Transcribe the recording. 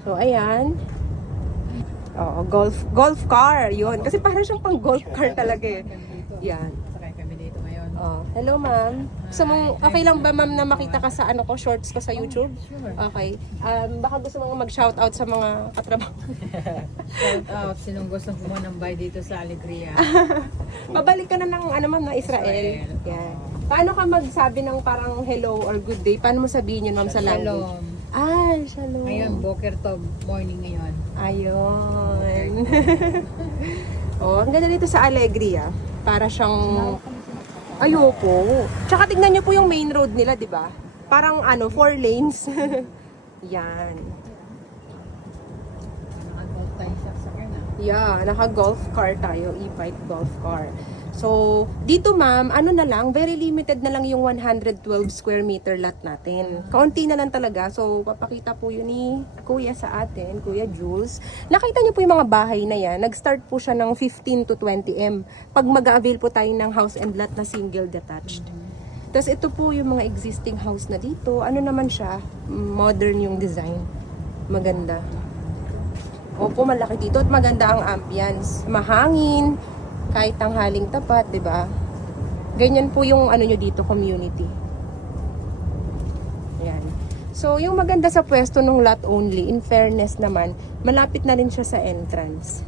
So, ayan. Oo, golf car. Yun. Kasi parang siyang pang golf car talaga eh. Yan. Sakay kami dito ngayon. Oh, hello ma'am. Gusto mong, okay lang ba ma'am na makita ka sa ano ko, shorts ko sa YouTube? Sure. Okay. Baka gusto mong mag-shoutout sa mga katrabaho. Shout out. Sinong gustong kumuha ng buy dito sa Alegria? Pabalik ka na ng ano ma'am, na Israel. Israel. Yan. Paano ka magsabi ng parang hello or good day? Paano mo sabihin yun ma'am sa language? Shalom. Ah, shalom. Ngayon, Boker Tov. Morning ngayon. Ayun. Oh, ang ganda dito sa Alegria. Para siyang... Ayoko. Tsaka tignan niyo po yung main road nila, di ba? Parang 4 lanes. Yan. Naka-golf tayo sa sakyan na. Yeah, naka-golf car tayo, e-bike golf car. So, dito ma'am, ano na lang, very limited na lang yung 112 square meter lot natin. Kaunti na lang talaga. So, papakita po yun ni Kuya sa atin, Kuya Jules. Nakita niyo po yung mga bahay na yan. Nag-start po siya ng 15 to 20 M. Pag mag-avail po tayo ng house and lot na single detached. Tapos ito po yung mga existing house na dito. Ano naman siya? Modern yung design. Maganda. Opo, malaki dito at maganda ang ambience. Mahangin, kahit tanghaling tapat, 'di ba? Ganyan po yung ano nyo dito, community. Yan. So, yung maganda sa pwesto ng lot only, in fairness naman, malapit na rin siya sa entrance.